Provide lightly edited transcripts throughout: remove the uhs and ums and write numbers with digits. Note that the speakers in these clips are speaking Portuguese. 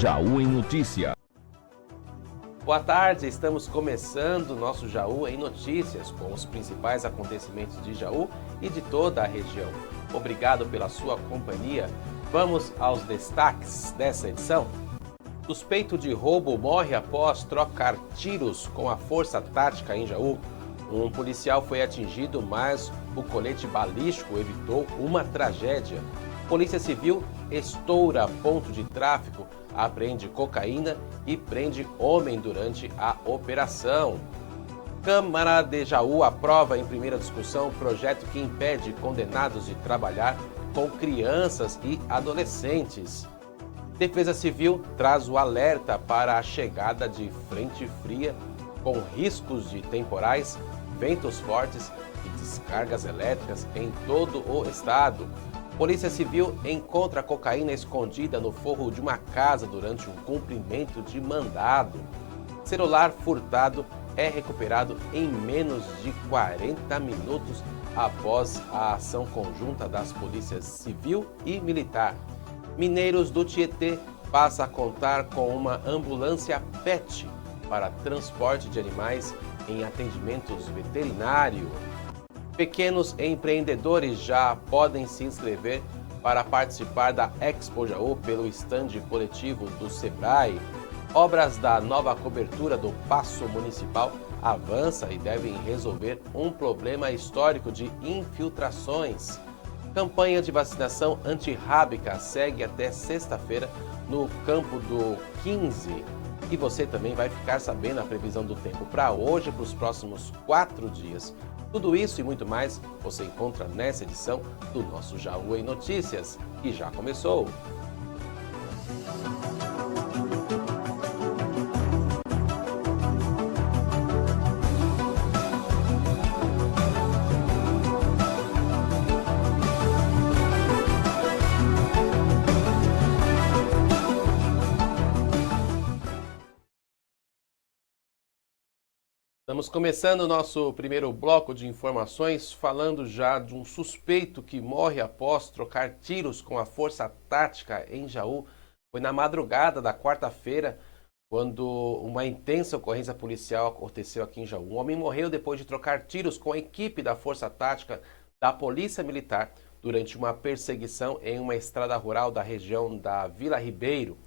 Jaú em Notícia. Boa tarde, estamos começando o nosso Jaú em Notícias, com os principais acontecimentos de Jaú e de toda a região. Obrigado pela sua companhia. Vamos aos destaques dessa edição. Suspeito de roubo morre após trocar tiros com a força tática em Jaú. Um policial foi atingido, mas o colete balístico evitou uma tragédia. Polícia Civil estoura ponto de tráfico, apreende cocaína e prende homem durante a operação. Câmara de Jaú aprova em primeira discussão projeto que impede condenados de trabalhar com crianças e adolescentes. Defesa Civil traz o alerta para a chegada de frente fria com riscos de temporais, ventos fortes e descargas elétricas em todo o estado. Polícia Civil encontra cocaína escondida no forro de uma casa durante um cumprimento de mandado. Celular furtado é recuperado em menos de 40 minutos após a ação conjunta das polícias civil e militar. Mineiros do Tietê passa a contar com uma ambulância PET para transporte de animais em atendimentos veterinários. Pequenos empreendedores já podem se inscrever para participar da Expo Jaú pelo estande coletivo do Sebrae. Obras da nova cobertura do Paço Municipal avança e devem resolver um problema histórico de infiltrações. Campanha de vacinação antirrábica segue até sexta-feira no campo do 15. E você também vai ficar sabendo a previsão do tempo para hoje e para os próximos 4 dias. Tudo isso e muito mais você encontra nessa edição do nosso Jaú em Notícias, que já começou. Estamos começando o nosso primeiro bloco de informações falando já de um suspeito que morre após trocar tiros com a força tática em Jaú. Foi na madrugada da quarta-feira, quando uma intensa ocorrência policial aconteceu aqui em Jaú. Um homem morreu depois de trocar tiros com a equipe da força tática da Polícia Militar durante uma perseguição em uma estrada rural da região da Vila Ribeiro.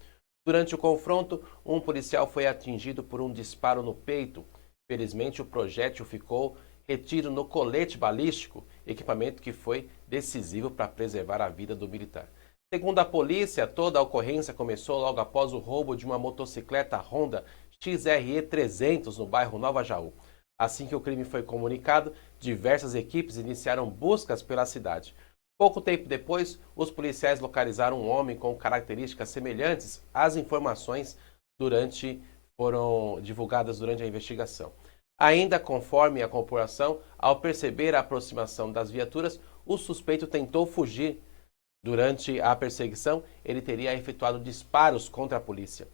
Durante o confronto, um policial foi atingido por um disparo no peito. Felizmente, o projétil ficou retido no colete balístico, equipamento que foi decisivo para preservar a vida do militar. Segundo a polícia, toda a ocorrência começou logo após o roubo de uma motocicleta Honda XRE 300 no bairro Nova Jaú. Assim que o crime foi comunicado, diversas equipes iniciaram buscas pela cidade. Pouco tempo depois, os policiais localizaram um homem com características semelhantes às informações foram divulgadas durante a investigação. Ainda conforme a corporação, ao perceber a aproximação das viaturas, o suspeito tentou fugir. Durante a perseguição, ele teria efetuado disparos contra a polícia.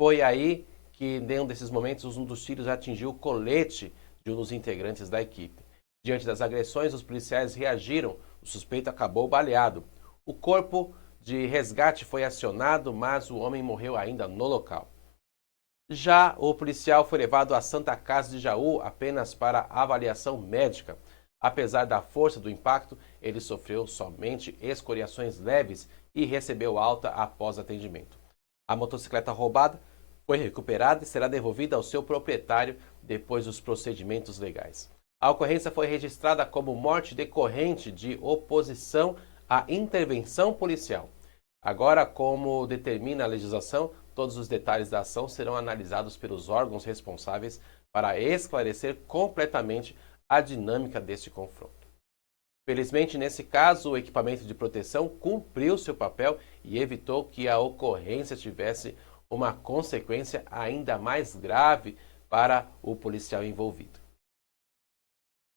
Foi aí que, em um desses momentos, um dos tiros atingiu o colete de um dos integrantes da equipe. Diante das agressões, os policiais reagiram. O suspeito acabou baleado. O corpo de resgate foi acionado, mas o homem morreu ainda no local. Já o policial foi levado à Santa Casa de Jaú apenas para avaliação médica. Apesar da força do impacto, ele sofreu somente escoriações leves e recebeu alta após atendimento. A motocicleta roubada foi recuperada e será devolvida ao seu proprietário depois dos procedimentos legais. A ocorrência foi registrada como morte decorrente de oposição à intervenção policial. Agora, como determina a legislação, todos os detalhes da ação serão analisados pelos órgãos responsáveis para esclarecer completamente a dinâmica deste confronto. Felizmente, nesse caso, o equipamento de proteção cumpriu seu papel e evitou que a ocorrência tivesse uma consequência ainda mais grave para o policial envolvido.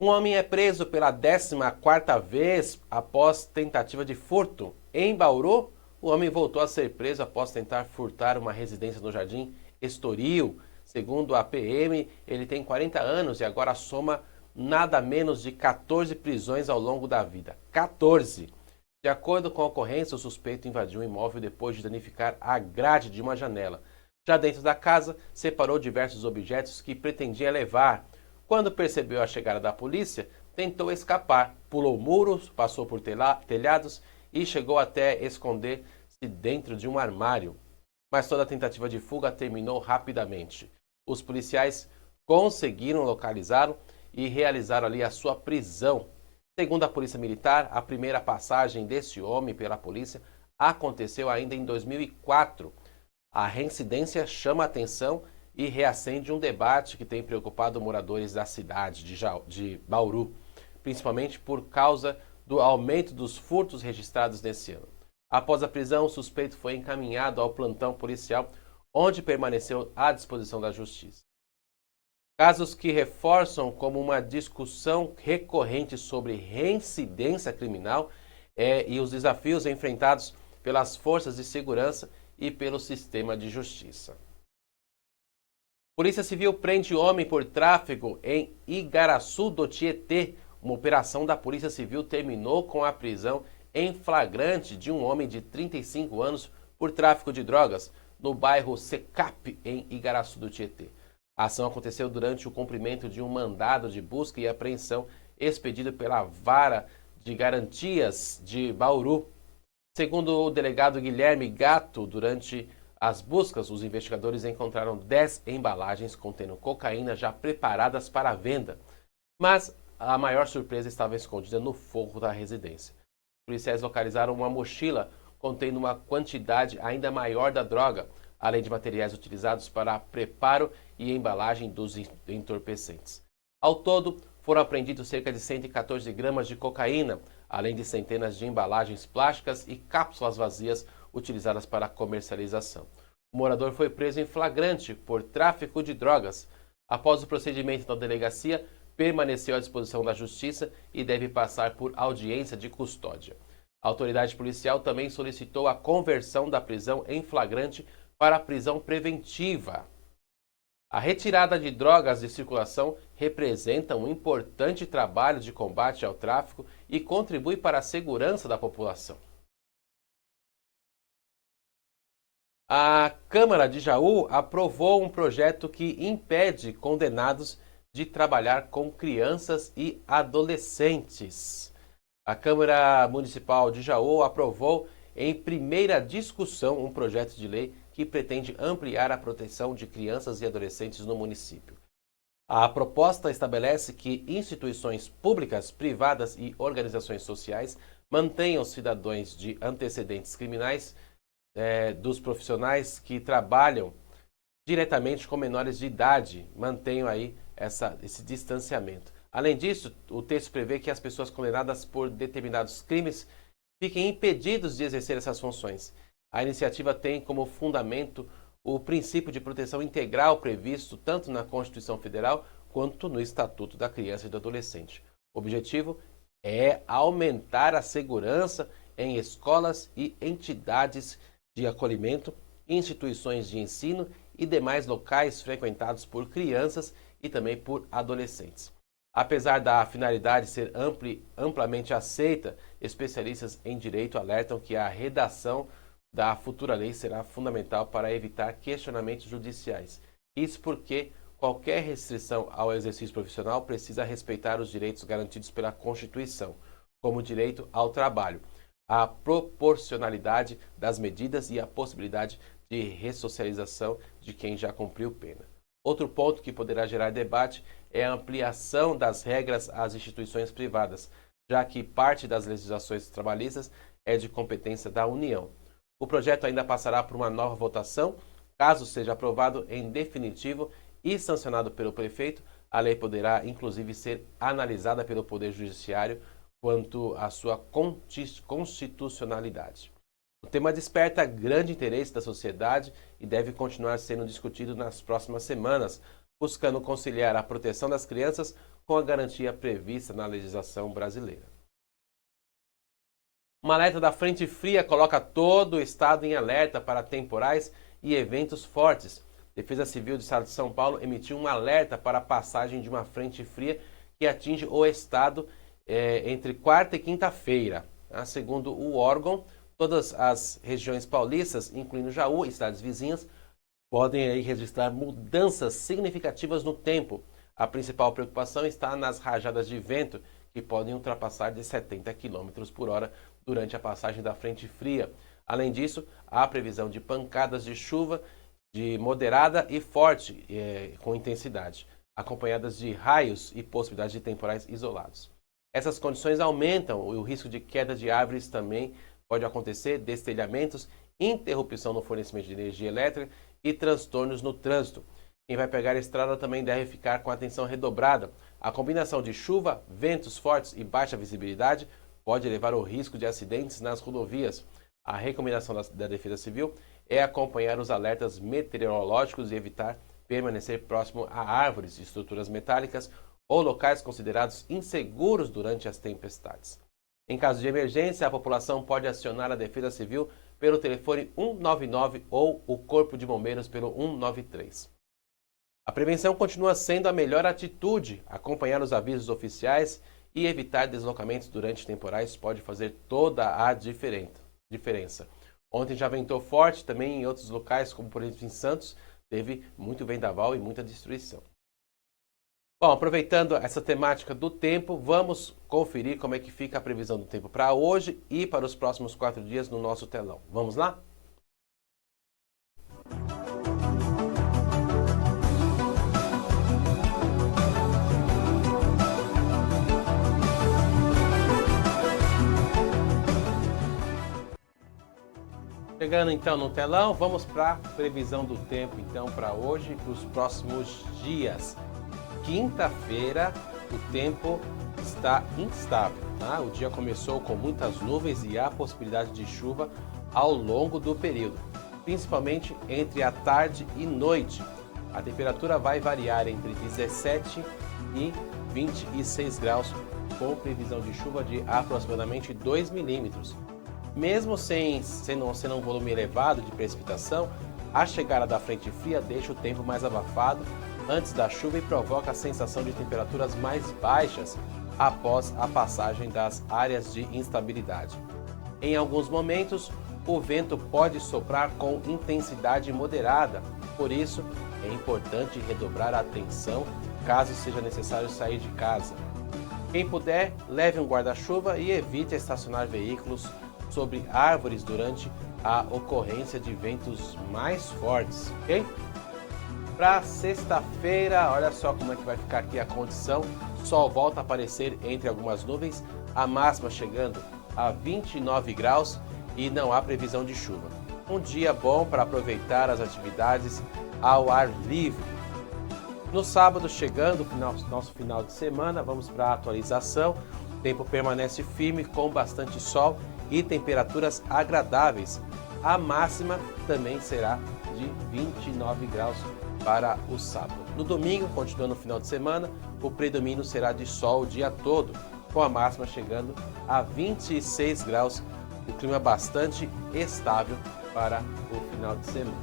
Um homem é preso pela 14ª vez após tentativa de furto. Em Bauru, o homem voltou a ser preso após tentar furtar uma residência no Jardim Estoril. Segundo a PM, ele tem 40 anos e agora soma nada menos de 14 prisões ao longo da vida. 14! De acordo com a ocorrência, o suspeito invadiu o imóvel depois de danificar a grade de uma janela. Já dentro da casa, separou diversos objetos que pretendia levar. Quando percebeu a chegada da polícia, tentou escapar, pulou muros, passou por telhados e chegou até esconder-se dentro de um armário. Mas toda a tentativa de fuga terminou rapidamente. Os policiais conseguiram localizá-lo e realizaram ali a sua prisão. Segundo a Polícia Militar, a primeira passagem desse homem pela polícia aconteceu ainda em 2004. A reincidência chama a atenção e reacende um debate que tem preocupado moradores da cidade de Bauru, principalmente por causa do aumento dos furtos registrados nesse ano. Após a prisão, o suspeito foi encaminhado ao plantão policial, onde permaneceu à disposição da justiça. Casos que reforçam como uma discussão recorrente sobre reincidência criminal e os desafios enfrentados pelas forças de segurança e pelo sistema de justiça. Polícia Civil prende homem por tráfico em Igaraçu do Tietê. Uma operação da Polícia Civil terminou com a prisão em flagrante de um homem de 35 anos por tráfico de drogas no bairro Secap, em Igaraçu do Tietê. A ação aconteceu durante o cumprimento de um mandado de busca e apreensão expedido pela Vara de Garantias de Bauru. Segundo o delegado Guilherme Gatto, durante as buscas, os investigadores encontraram 10 embalagens contendo cocaína já preparadas para a venda. Mas a maior surpresa estava escondida no forro da residência. Os policiais localizaram uma mochila contendo uma quantidade ainda maior da droga, além de materiais utilizados para preparo e embalagem dos entorpecentes. Ao todo, foram apreendidos cerca de 114 gramas de cocaína, além de centenas de embalagens plásticas e cápsulas vazias utilizadas para comercialização. O morador foi preso em flagrante por tráfico de drogas. Após o procedimento na delegacia, permaneceu à disposição da justiça e deve passar por audiência de custódia. A autoridade policial também solicitou a conversão da prisão em flagrante para a prisão preventiva. A retirada de drogas de circulação representa um importante trabalho de combate ao tráfico e contribui para a segurança da população. A Câmara de Jaú aprovou um projeto que impede condenados de trabalhar com crianças e adolescentes. A Câmara Municipal de Jaú aprovou em primeira discussão um projeto de lei que pretende ampliar a proteção de crianças e adolescentes no município. A proposta estabelece que instituições públicas, privadas e organizações sociais mantenham cidadãos de antecedentes criminais dos profissionais que trabalham diretamente com menores de idade, mantenham aí esse distanciamento. Além disso, o texto prevê que as pessoas condenadas por determinados crimes fiquem impedidos de exercer essas funções. A iniciativa tem como fundamento o princípio de proteção integral previsto tanto na Constituição Federal quanto no Estatuto da Criança e do Adolescente. O objetivo é aumentar a segurança em escolas e entidades de acolhimento, instituições de ensino e demais locais frequentados por crianças e também por adolescentes. Apesar da finalidade ser amplamente aceita, especialistas em direito alertam que a redação da futura lei será fundamental para evitar questionamentos judiciais. Isso porque qualquer restrição ao exercício profissional precisa respeitar os direitos garantidos pela Constituição, como o direito ao trabalho, a proporcionalidade das medidas e a possibilidade de ressocialização de quem já cumpriu pena. Outro ponto que poderá gerar debate é a ampliação das regras às instituições privadas, já que parte das legislações trabalhistas é de competência da União. O projeto ainda passará por uma nova votação. Caso seja aprovado em definitivo e sancionado pelo prefeito, a lei poderá inclusive ser analisada pelo Poder Judiciário quanto à sua constitucionalidade. O tema desperta grande interesse da sociedade e deve continuar sendo discutido nas próximas semanas, buscando conciliar a proteção das crianças com a garantia prevista na legislação brasileira. Uma alerta da frente fria coloca todo o estado em alerta para temporais e eventos fortes. Defesa Civil do Estado de São Paulo emitiu um alerta para a passagem de uma frente fria que atinge o estado entre quarta e quinta-feira. Segundo o órgão, todas as regiões paulistas, incluindo Jaú e cidades vizinhas, podem aí registrar mudanças significativas no tempo. A principal preocupação está nas rajadas de vento, que podem ultrapassar de 70 km por hora durante a passagem da frente fria. Além disso, há previsão de pancadas de chuva de moderada e forte com intensidade, acompanhadas de raios e possibilidade de temporais isolados. Essas condições aumentam o risco de queda de árvores também pode acontecer, destelhamentos, interrupção no fornecimento de energia elétrica e transtornos no trânsito. Quem vai pegar a estrada também deve ficar com atenção redobrada. A combinação de chuva, ventos fortes e baixa visibilidade pode levar ao risco de acidentes nas rodovias. A recomendação da Defesa Civil é acompanhar os alertas meteorológicos e evitar permanecer próximo a árvores, estruturas metálicas ou locais considerados inseguros durante as tempestades. Em caso de emergência, a população pode acionar a Defesa Civil pelo telefone 199 ou o Corpo de Bombeiros pelo 193. A prevenção continua sendo a melhor atitude. Acompanhar os avisos oficiais e evitar deslocamentos durante temporais pode fazer toda a diferença. Ontem já ventou forte também em outros locais, como por exemplo em Santos, teve muito vendaval e muita destruição. Bom, aproveitando essa temática do tempo, vamos conferir como é que fica a previsão do tempo para hoje e para os próximos 4 dias no nosso telão. Vamos lá? Chegando então no telão, vamos para a previsão do tempo então para hoje e para os próximos dias. Quinta-feira o tempo está instável, tá? O dia começou com muitas nuvens e há possibilidade de chuva ao longo do período, principalmente entre a tarde e noite. A temperatura vai variar entre 17 e 26 graus, com previsão de chuva de aproximadamente 2 milímetros. Mesmo sendo um volume elevado de precipitação, a chegada da frente fria deixa o tempo mais abafado antes da chuva e provoca a sensação de temperaturas mais baixas após a passagem das áreas de instabilidade. Em alguns momentos, o vento pode soprar com intensidade moderada, por isso é importante redobrar a atenção caso seja necessário sair de casa. Quem puder, leve um guarda-chuva e evite estacionar veículos sobre árvores durante a ocorrência de ventos mais fortes, ok? Para sexta-feira, olha só como é que vai ficar aqui a condição. Sol volta a aparecer entre algumas nuvens, a máxima chegando a 29 graus e não há previsão de chuva. Um dia bom para aproveitar as atividades ao ar livre. No sábado, chegando nosso final de semana, vamos para a atualização. O tempo permanece firme com bastante sol e temperaturas agradáveis. A máxima também será de 29 graus para o sábado. No domingo, continuando o final de semana, o predomínio será de sol o dia todo, com a máxima chegando a 26 graus. O clima bastante estável para o final de semana.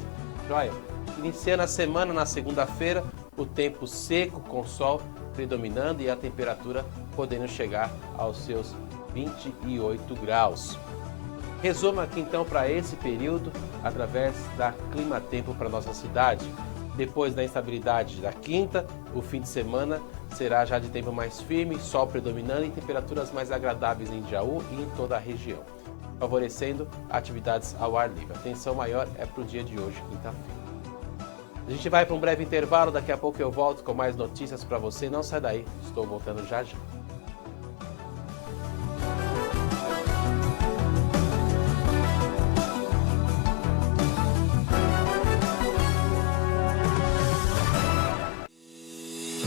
Joia? Iniciando a semana na segunda-feira, o tempo seco com sol predominando e a temperatura podendo chegar aos seus 28 graus. Resumo aqui então para esse período através da Clima Tempo para nossa cidade. Depois da instabilidade da quinta, o fim de semana será já de tempo mais firme, sol predominando e temperaturas mais agradáveis em Jaú e em toda a região, favorecendo atividades ao ar livre. A atenção maior é para o dia de hoje, quinta-feira. A gente vai para um breve intervalo, daqui a pouco eu volto com mais notícias para você. Não sai daí, estou voltando já já.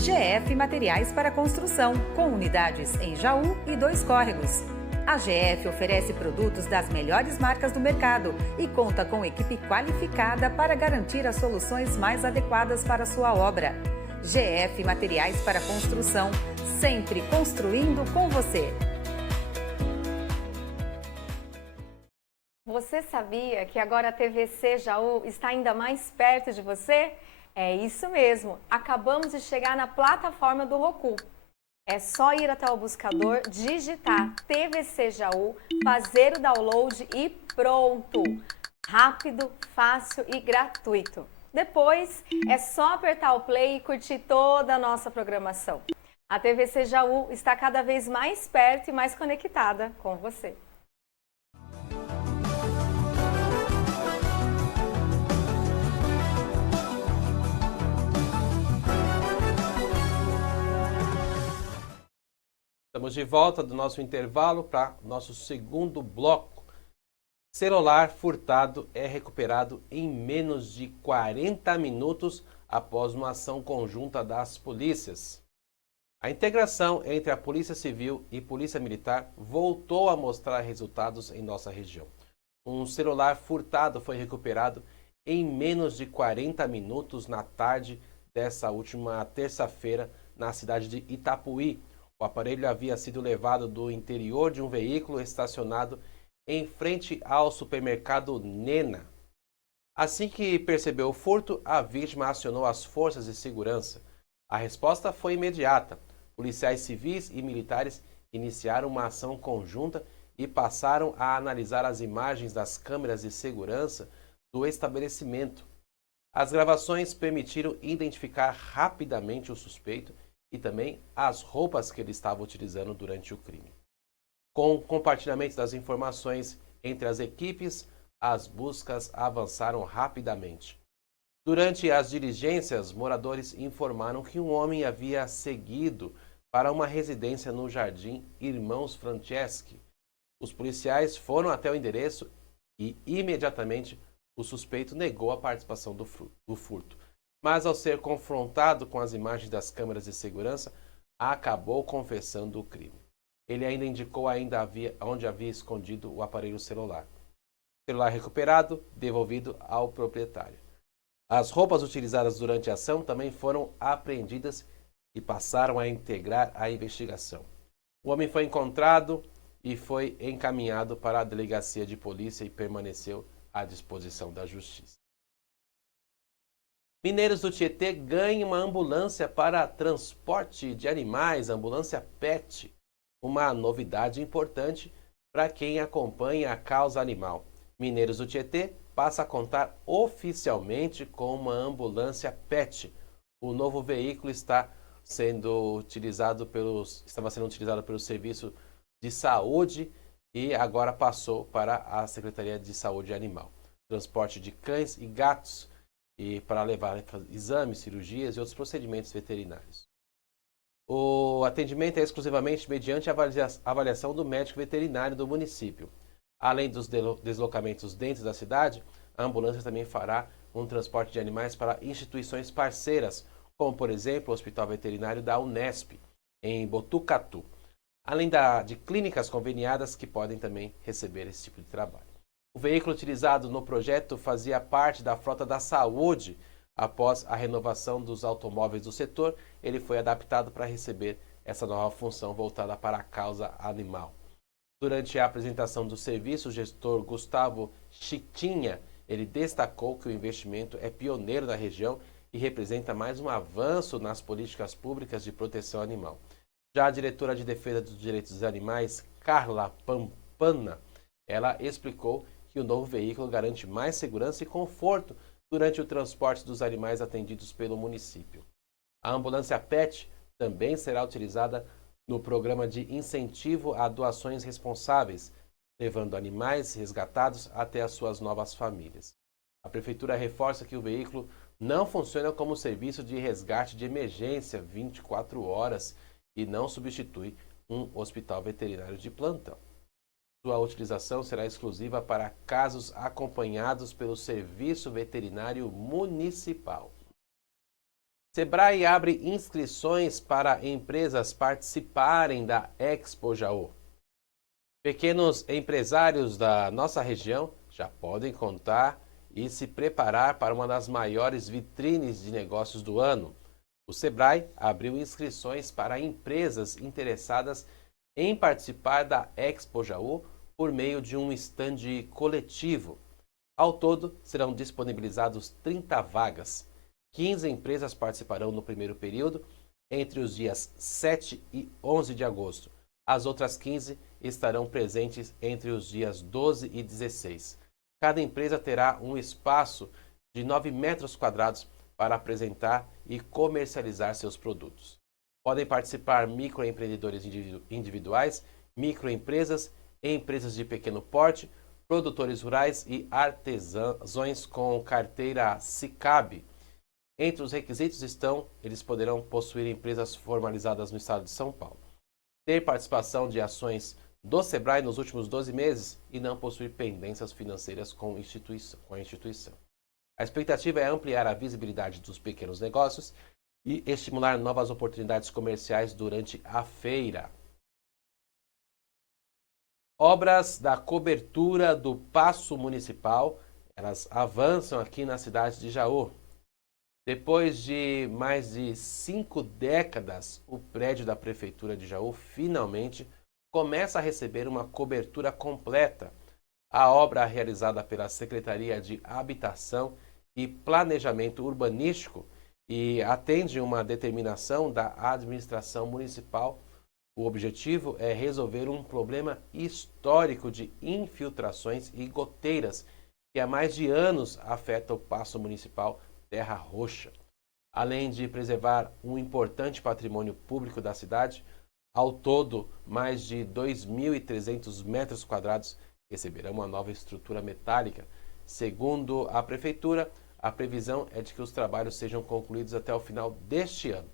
GF Materiais para Construção, com unidades em Jaú e 2 córregos. A GF oferece produtos das melhores marcas do mercado e conta com equipe qualificada para garantir as soluções mais adequadas para a sua obra. GF Materiais para Construção, sempre construindo com você. Você sabia que agora a TVC Jaú está ainda mais perto de você? É isso mesmo, acabamos de chegar na plataforma do Roku. É só ir até o buscador, digitar TVC Jaú, fazer o download e pronto! Rápido, fácil e gratuito. Depois, é só apertar o play e curtir toda a nossa programação. A TVC Jaú está cada vez mais perto e mais conectada com você. Estamos de volta do nosso intervalo para nosso segundo bloco. Celular furtado é recuperado em menos de 40 minutos após uma ação conjunta das polícias. A integração entre a Polícia Civil e Polícia Militar voltou a mostrar resultados em nossa região. Um celular furtado foi recuperado em menos de 40 minutos na tarde dessa última terça-feira na cidade de Itapuí. O aparelho havia sido levado do interior de um veículo estacionado em frente ao supermercado Nena. Assim que percebeu o furto, a vítima acionou as forças de segurança. A resposta foi imediata. Policiais civis e militares iniciaram uma ação conjunta e passaram a analisar as imagens das câmeras de segurança do estabelecimento. As gravações permitiram identificar rapidamente o suspeito e também as roupas que ele estava utilizando durante o crime. Com o compartilhamento das informações entre as equipes, as buscas avançaram rapidamente. Durante as diligências, moradores informaram que um homem havia seguido para uma residência no Jardim Irmãos Franceschi. Os policiais foram até o endereço e, imediatamente, o suspeito negou a participação do furto. Mas, ao ser confrontado com as imagens das câmeras de segurança, acabou confessando o crime. Ele ainda indicou onde havia escondido o aparelho celular. O celular recuperado, devolvido ao proprietário. As roupas utilizadas durante a ação também foram apreendidas e passaram a integrar a investigação. O homem foi encontrado e foi encaminhado para a delegacia de polícia e permaneceu à disposição da justiça. Mineiros do Tietê ganham uma ambulância para transporte de animais, ambulância PET. Uma novidade importante para quem acompanha a causa animal. Mineiros do Tietê passa a contar oficialmente com uma ambulância PET. O novo veículo estava sendo utilizado pelo Serviço de Saúde e agora passou para a Secretaria de Saúde Animal. Transporte de cães e gatos e para levar exames, cirurgias e outros procedimentos veterinários. O atendimento é exclusivamente mediante a avaliação do médico veterinário do município. Além dos deslocamentos dentro da cidade, a ambulância também fará um transporte de animais para instituições parceiras, como, por exemplo, o Hospital Veterinário da Unesp, em Botucatu, além de clínicas conveniadas que podem também receber esse tipo de trabalho. O veículo utilizado no projeto fazia parte da frota da saúde. Após a renovação dos automóveis do setor, ele foi adaptado para receber essa nova função voltada para a causa animal. Durante a apresentação do serviço, o gestor Gustavo Chitinha, ele destacou que o investimento é pioneiro na região e representa mais um avanço nas políticas públicas de proteção animal. Já a diretora de Defesa dos Direitos dos Animais, Carla Pampana, ela explicou que o novo veículo garante mais segurança e conforto durante o transporte dos animais atendidos pelo município. A ambulância PET também será utilizada no programa de incentivo a doações responsáveis, levando animais resgatados até as suas novas famílias. A Prefeitura reforça que o veículo não funciona como serviço de resgate de emergência 24 horas e não substitui um hospital veterinário de plantão. Sua utilização será exclusiva para casos acompanhados pelo Serviço Veterinário Municipal. Sebrae abre inscrições para empresas participarem da Expo Jaú. Pequenos empresários da nossa região já podem contar e se preparar para uma das maiores vitrines de negócios do ano. O Sebrae abriu inscrições para empresas interessadas em participar da Expo Jaú por meio de um estande coletivo. Ao todo, serão disponibilizados 30 vagas. 15 empresas participarão no primeiro período entre os dias 7 e 11 de agosto. As outras 15 estarão presentes entre os dias 12 e 16. Cada empresa terá um espaço de 9 metros quadrados para apresentar e comercializar seus produtos. Podem participar microempreendedores individuais, microempresas, empresas de pequeno porte, produtores rurais e artesãos com carteira SICAB. Entre os requisitos eles poderão possuir empresas formalizadas no estado de São Paulo, ter participação de ações do SEBRAE nos últimos 12 meses e não possuir pendências financeiras com a instituição. A expectativa é ampliar a visibilidade dos pequenos negócios e estimular novas oportunidades comerciais durante a feira. Obras da cobertura do Paço Municipal, elas avançam aqui na cidade de Jaú. Depois de mais de 5 décadas, o prédio da Prefeitura de Jaú finalmente começa a receber uma cobertura completa. A obra realizada pela Secretaria de Habitação e Planejamento Urbanístico e atende uma determinação da administração municipal. O objetivo é resolver um problema histórico de infiltrações e goteiras que há mais de anos afeta o Paço Municipal Terra Roxa. Além de preservar um importante patrimônio público da cidade, ao todo, mais de 2.300 metros quadrados receberão uma nova estrutura metálica. Segundo a Prefeitura, a previsão é de que os trabalhos sejam concluídos até o final deste ano.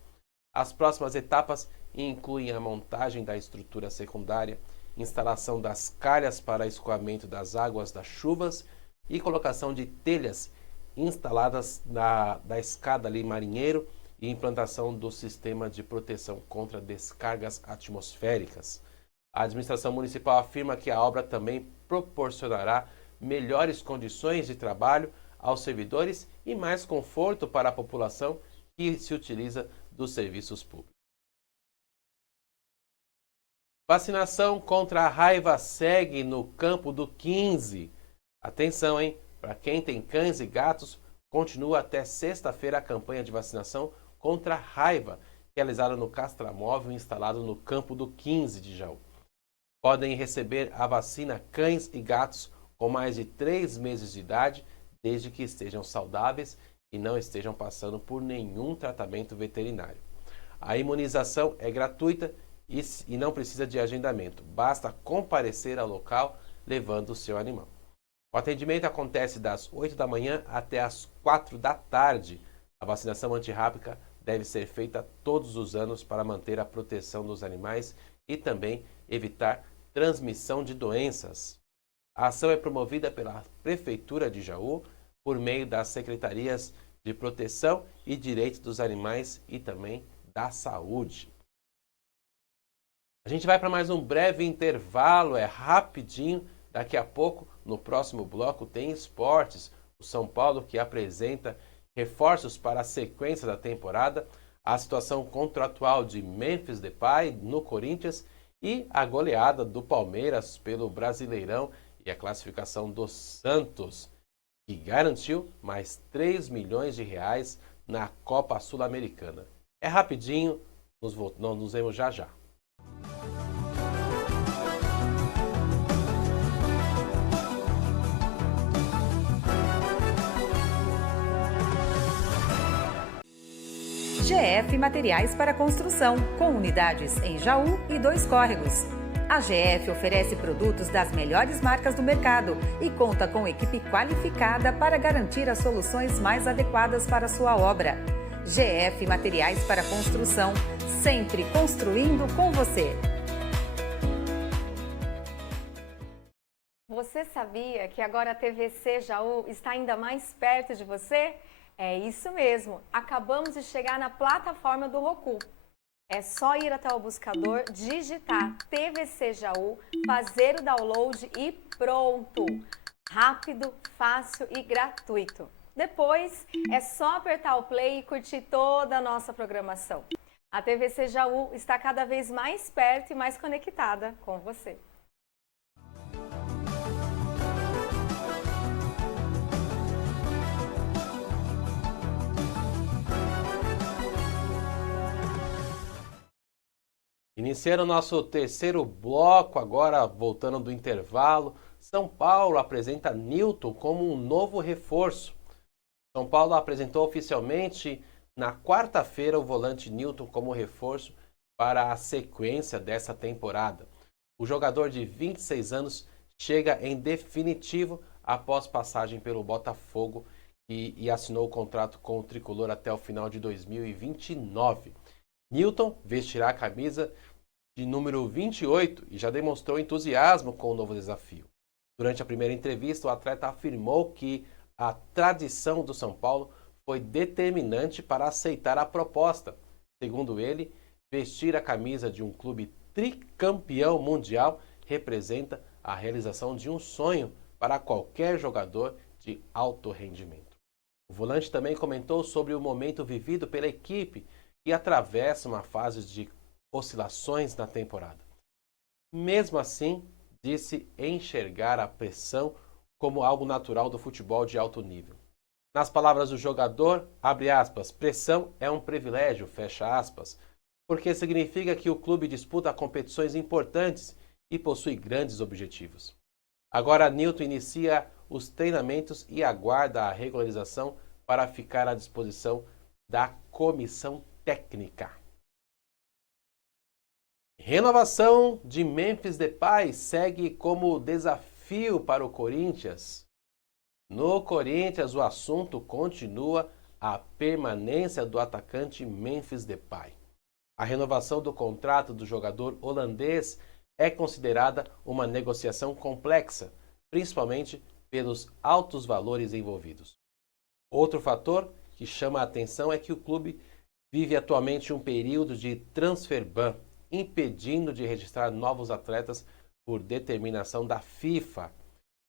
As próximas etapas incluem a montagem da estrutura secundária, instalação das calhas para escoamento das águas das chuvas e colocação de telhas instaladas da escada ali marinheiro e implantação do sistema de proteção contra descargas atmosféricas. A administração municipal afirma que a obra também proporcionará melhores condições de trabalho aos servidores e mais conforto para a população que se utiliza dos serviços públicos. Vacinação contra a raiva segue no Campo do 15. Atenção, hein? Para quem tem cães e gatos, continua até sexta-feira a campanha de vacinação contra a raiva, realizada no castramóvel instalado no Campo do 15 de Jaú. Podem receber a vacina cães e gatos com mais de 3 meses de idade, desde que estejam saudáveis e não estejam passando por nenhum tratamento veterinário. A imunização é gratuita e não precisa de agendamento. Basta comparecer ao local levando o seu animal. O atendimento acontece das 8 da manhã até as 4 da tarde. A vacinação antirrábica deve ser feita todos os anos para manter a proteção dos animais e também evitar transmissão de doenças. A ação é promovida pela Prefeitura de Jaú por meio das Secretarias de Proteção e Direitos dos Animais e também da Saúde. A gente vai para mais um breve intervalo, é rapidinho. Daqui a pouco, no próximo bloco, tem esportes. O São Paulo que apresenta reforços para a sequência da temporada, a situação contratual de Memphis Depay no Corinthians e a goleada do Palmeiras pelo Brasileirão e a classificação do Santos, que garantiu mais 3 milhões de reais na Copa Sul-Americana. É rapidinho, nos vemos já já. GF Materiais para Construção, com unidades em Jaú e 2 Córregos. A GF oferece produtos das melhores marcas do mercado e conta com equipe qualificada para garantir as soluções mais adequadas para a sua obra. GF Materiais para Construção, sempre construindo com você. Você sabia que agora a TVC Jaú está ainda mais perto de você? É isso mesmo, acabamos de chegar na plataforma do Roku. É só ir até o buscador, digitar TVC Jaú, fazer o download e pronto! Rápido, fácil e gratuito. Depois é só apertar o play e curtir toda a nossa programação. A TVC Jaú está cada vez mais perto e mais conectada com você. Iniciando o nosso terceiro bloco, agora voltando do intervalo, São Paulo apresenta Nilton como um novo reforço. São Paulo apresentou oficialmente na quarta-feira o volante Nilton como reforço para a sequência dessa temporada. O jogador de 26 anos chega em definitivo após passagem pelo Botafogo e assinou o contrato com o tricolor até o final de 2029. Nilton vestirá a camisa de número 28 e já demonstrou entusiasmo com o novo desafio. Durante a primeira entrevista, o atleta afirmou que a tradição do São Paulo foi determinante para aceitar a proposta. Segundo ele, vestir a camisa de um clube tricampeão mundial representa a realização de um sonho para qualquer jogador de alto rendimento. O volante também comentou sobre o momento vivido pela equipe que atravessa uma fase de oscilações na temporada. Mesmo assim, disse enxergar a pressão como algo natural do futebol de alto nível. Nas palavras do jogador, abre aspas, pressão é um privilégio, fecha aspas, porque significa que o clube disputa competições importantes e possui grandes objetivos. Agora Nilton inicia os treinamentos e aguarda a regularização para ficar à disposição da comissão técnica. Renovação de Memphis Depay segue como desafio para o Corinthians. No Corinthians, o assunto continua a permanência do atacante Memphis Depay. A renovação do contrato do jogador holandês é considerada uma negociação complexa, principalmente pelos altos valores envolvidos. Outro fator que chama a atenção é que o clube vive atualmente um período de transfer ban, impedindo de registrar novos atletas por determinação da FIFA.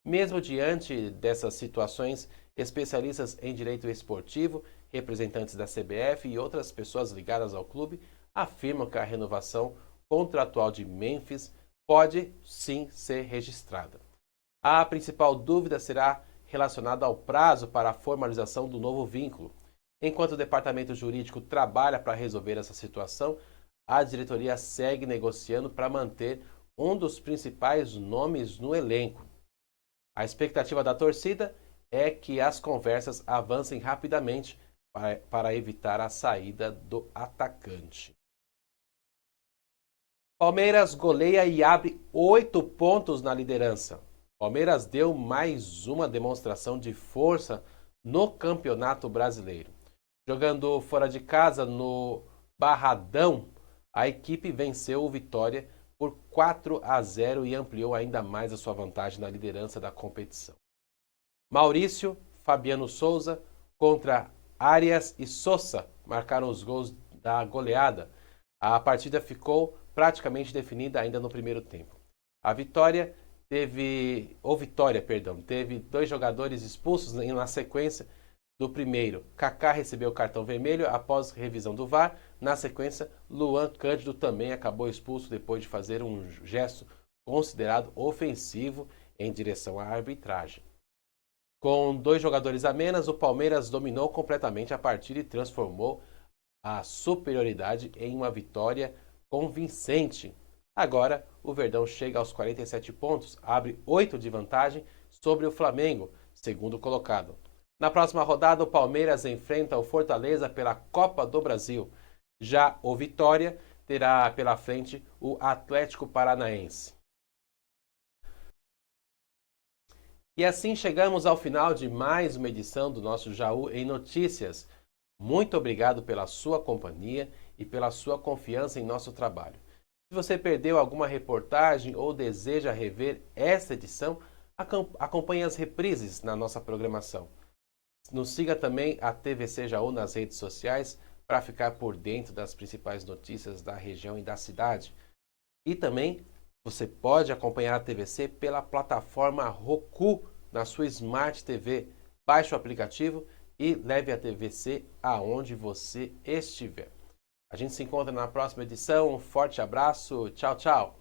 Mesmo diante dessas situações, especialistas em direito esportivo, representantes da CBF e outras pessoas ligadas ao clube afirmam que a renovação contratual de Memphis pode sim ser registrada. A principal dúvida será relacionada ao prazo para a formalização do novo vínculo. Enquanto o departamento jurídico trabalha para resolver essa situação, a diretoria segue negociando para manter um dos principais nomes no elenco. A expectativa da torcida é que as conversas avancem rapidamente para evitar a saída do atacante. Palmeiras goleia e abre 8 pontos na liderança. Palmeiras deu mais uma demonstração de força no Campeonato Brasileiro. Jogando fora de casa no Barradão, a equipe venceu o Vitória por 4-0 e ampliou ainda mais a sua vantagem na liderança da competição. Maurício, Fabiano Souza contra Arias e Sosa marcaram os gols da goleada. A partida ficou praticamente definida ainda no primeiro tempo. Vitória teve 2 jogadores expulsos na sequência do primeiro. Kaká recebeu o cartão vermelho após revisão do VAR. Na sequência, Luan Cândido também acabou expulso depois de fazer um gesto considerado ofensivo em direção à arbitragem. Com 2 jogadores a menos, o Palmeiras dominou completamente a partida e transformou a superioridade em uma vitória convincente. Agora, o Verdão chega aos 47 pontos, abre 8 de vantagem sobre o Flamengo, segundo colocado. Na próxima rodada, o Palmeiras enfrenta o Fortaleza pela Copa do Brasil. Já o Vitória terá pela frente o Atlético Paranaense. E assim chegamos ao final de mais uma edição do nosso Jaú em Notícias. Muito obrigado pela sua companhia e pela sua confiança em nosso trabalho. Se você perdeu alguma reportagem ou deseja rever esta edição, acompanhe as reprises na nossa programação. Nos siga também a TVC Jaú nas redes sociais para ficar por dentro das principais notícias da região e da cidade. E também você pode acompanhar a TVC pela plataforma Roku na sua Smart TV. Baixe o aplicativo e leve a TVC aonde você estiver. A gente se encontra na próxima edição. Um forte abraço. Tchau, tchau.